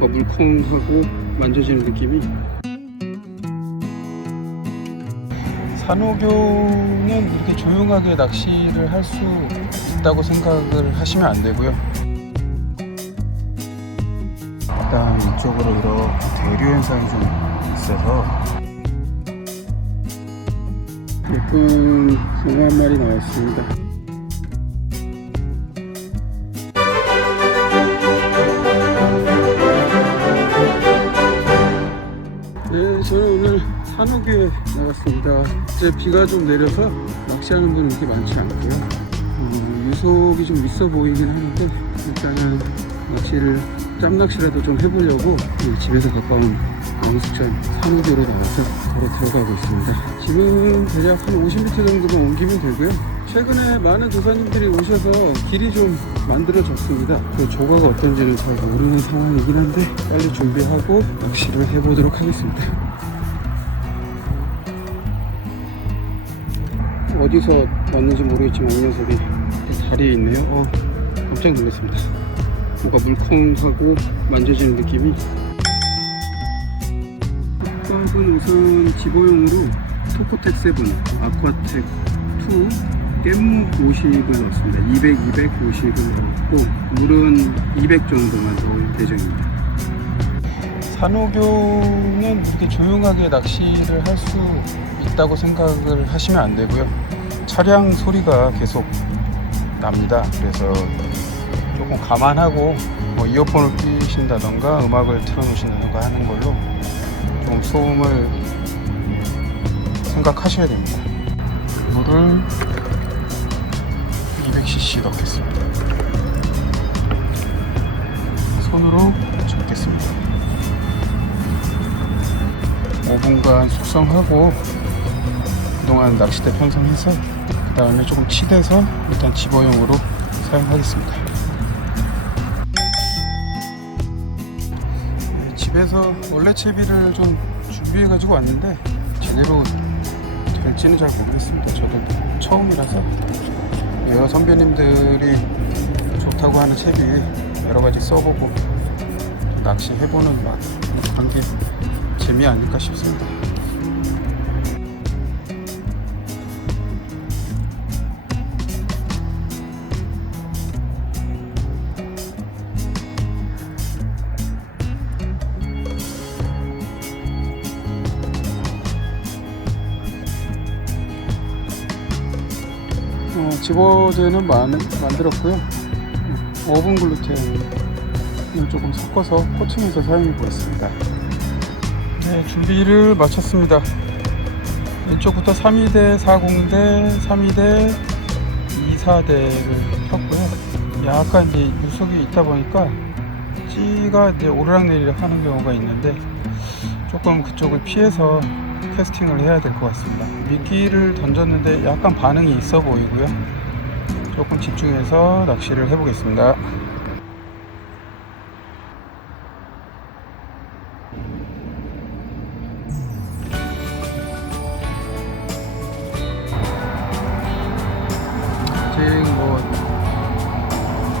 뭔가 물컹하고 만져지는 느낌이 산호교는 이렇게 조용하게 낚시를 할 수 있다고 생각을 하시면 안 되고요. 일단 이쪽으로 이렇게 대류 현상이 좀 있어서 예쁜 붕어 한 마리 나왔습니다. 산호교에 나갔습니다. 이제 비가 좀 내려서 낚시하는 분은 이렇게 많지 않고요. 어, 유속이 좀 있어 보이긴 하는데 일단은 낚시를 짬낚시라도 좀 해보려고 이 집에서 가까운 왕수천 산호교로 나와서 바로 들어가고 있습니다. 지금 대략 한 50m 정도만 옮기면 되고요. 최근에 많은 도사님들이 오셔서 길이 좀 만들어졌습니다. 그 조과가 어떤지는 잘 모르는 상황이긴 한데 빨리 준비하고 낚시를 해보도록 하겠습니다. 어디서 왔는지 모르겠지만 이 녀석이 다리에 있네요. 어, 깜짝 놀랐습니다. 뭔가 물컹하고 만져지는 느낌이 값은 우선 지보용으로 토코텍 7, 아쿠아텍 2, 깻묵 50을 넣었습니다. 200, 200, 50을 넣었고 물은 200 정도만 넣을 예정입니다. 산호교는 이렇게 조용하게 낚시를 할수 있다고 생각을 하시면 안 되고요. 차량 소리가 계속 납니다. 그래서 조금 감안하고 뭐 이어폰을 끼신다던가 음악을 틀어놓으신다던가 하는 걸로 좀 소음을 생각하셔야 됩니다. 물을 200cc 넣겠습니다. 손으로 적겠습니다. 5분간 숙성하고 그동안 낚싯대 편성해서 그 다음에 조금 치대서 일단 집어용으로 사용하겠습니다. 네, 집에서 원래 채비를 좀 준비해 가지고 왔는데 제대로 될지는 잘 모르겠습니다. 저도 처음이라서 여러 선배님들이 좋다고 하는 채비 여러 가지 써보고 낚시 해보는 맛게 재미 아닐까 싶습니다. 집어제는 만, 만들었고요. 어, 오븐 글루텐을 조금 섞어서 코팅해서 사용해 보겠습니다. 네, 준비를 마쳤습니다. 왼쪽부터 3위대 40대, 3위대 24대를 폈고요. 약간 이제 유속이 있다 보니까 찌가 이제 오르락내리락 하는 경우가 있는데 조금 그쪽을 피해서 캐스팅을 해야 될 것 같습니다. 미끼를 던졌는데 약간 반응이 있어 보이고요. 조금 집중해서 낚시를 해보겠습니다. 아직 뭐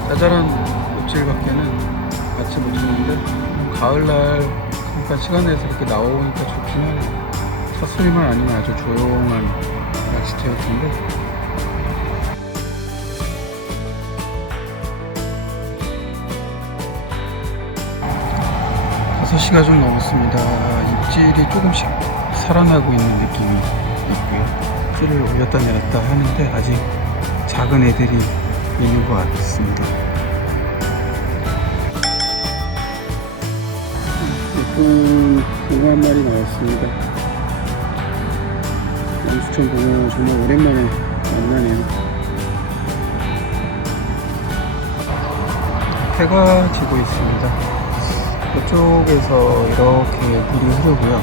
짜잘한 입질밖에는 같이 못했는데 가을날 그러니까 시간 내서 이렇게 나오니까 좋긴 하네요. 사슬만 아니면 아주 조용한 낚시터일 텐데 다섯 시가 좀 넘었습니다. 입질이 조금씩 살아나고 있는 느낌이 있고요. 찌를 올렸다 내렸다 하는데 아직 작은 애들이 있는 것 같습니다. 예쁜 붕어 한 마리 나왔습니다. 양수천 붕어 정말 오랜만에 만나네요. 해가 지고 있습니다. 이쪽에서 이렇게 물이 흐르고요.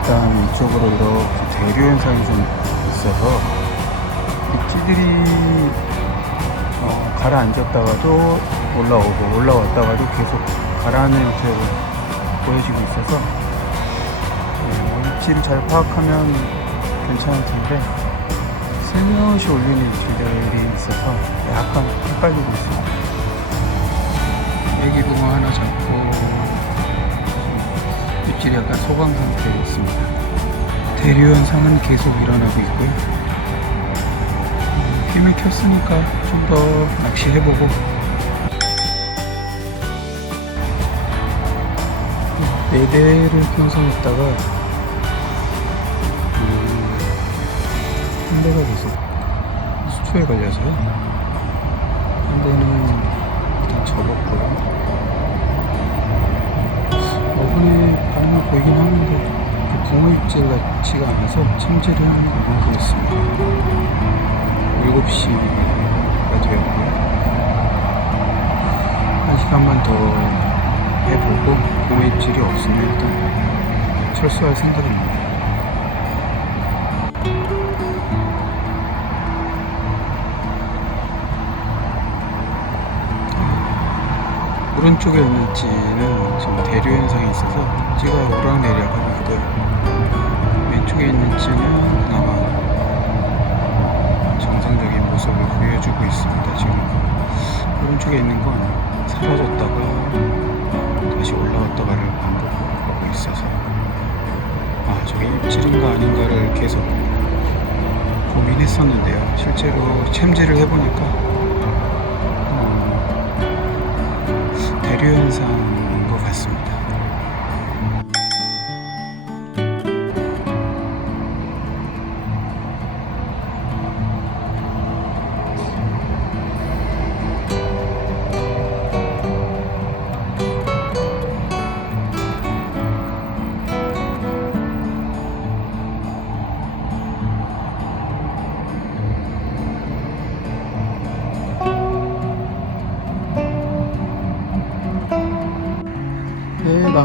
그 다음에 이쪽으로 이렇게 대류 현상이 좀 있어서 입지들이 어, 가라앉았다가도 올라오고 올라왔다가도 계속 가라앉는 형태로 보여지고 있어서 어, 입지를 잘 파악하면 괜찮을 텐데 슬며시 올리는 입지들이 있어서 약간 헷갈리고 있습니다. 애기 붕어 하나 잡고 입질이 약간 소강 상태에 있습니다. 대류 현상은 계속 일어나고 있고요. 음, 힘을 켰으니까 좀 더 낚시해보고 네 대를 편성했다가 한 대가 계속 수초에 걸려서요. 한 대는 일단 접었고요. 어분의 반응을 보이긴 하는데 그 붕어 입질 같지가 않아서 참지를 하는 걸 모르겠습니다. 7시가 되었고요. 한 시간만 더 해보고 붕어 입질이 없으면 일단 철수할 생각입니다. 오른쪽에 있는 찌는 지금 대류 현상이 있어서 찌가 오락내리락 하고 있고요. 왼쪽에 있는 찌는 그나마 정상적인 모습을 보여주고 있습니다. 지금 오른쪽에 있는 건 사라졌다가 다시 올라왔다가를 반복하고 있어서 아 저게 입질인가 아닌가를 계속 고민했었는데요. 실제로 챔질을 해보니까 대류 현상인 것 같습니다.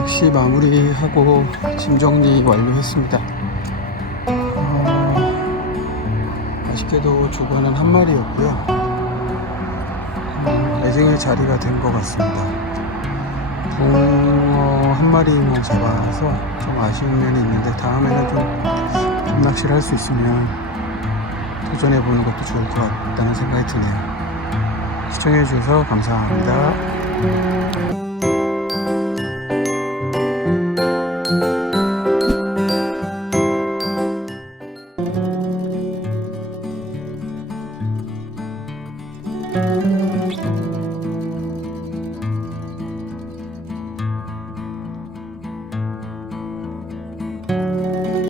낚시 마무리하고 짐 정리 완료했습니다. 어, 아쉽게도 주관은 한 마리였고요. 음, 애증의 자리가 된 것 같습니다. 붕어 한 마리만 잡아서 좀 아쉬운 면이 있는데 다음에는 좀 낚시를 할 수 있으면 도전해보는 것도 좋을 것 같다는 생각이 드네요. 시청해주셔서 감사합니다.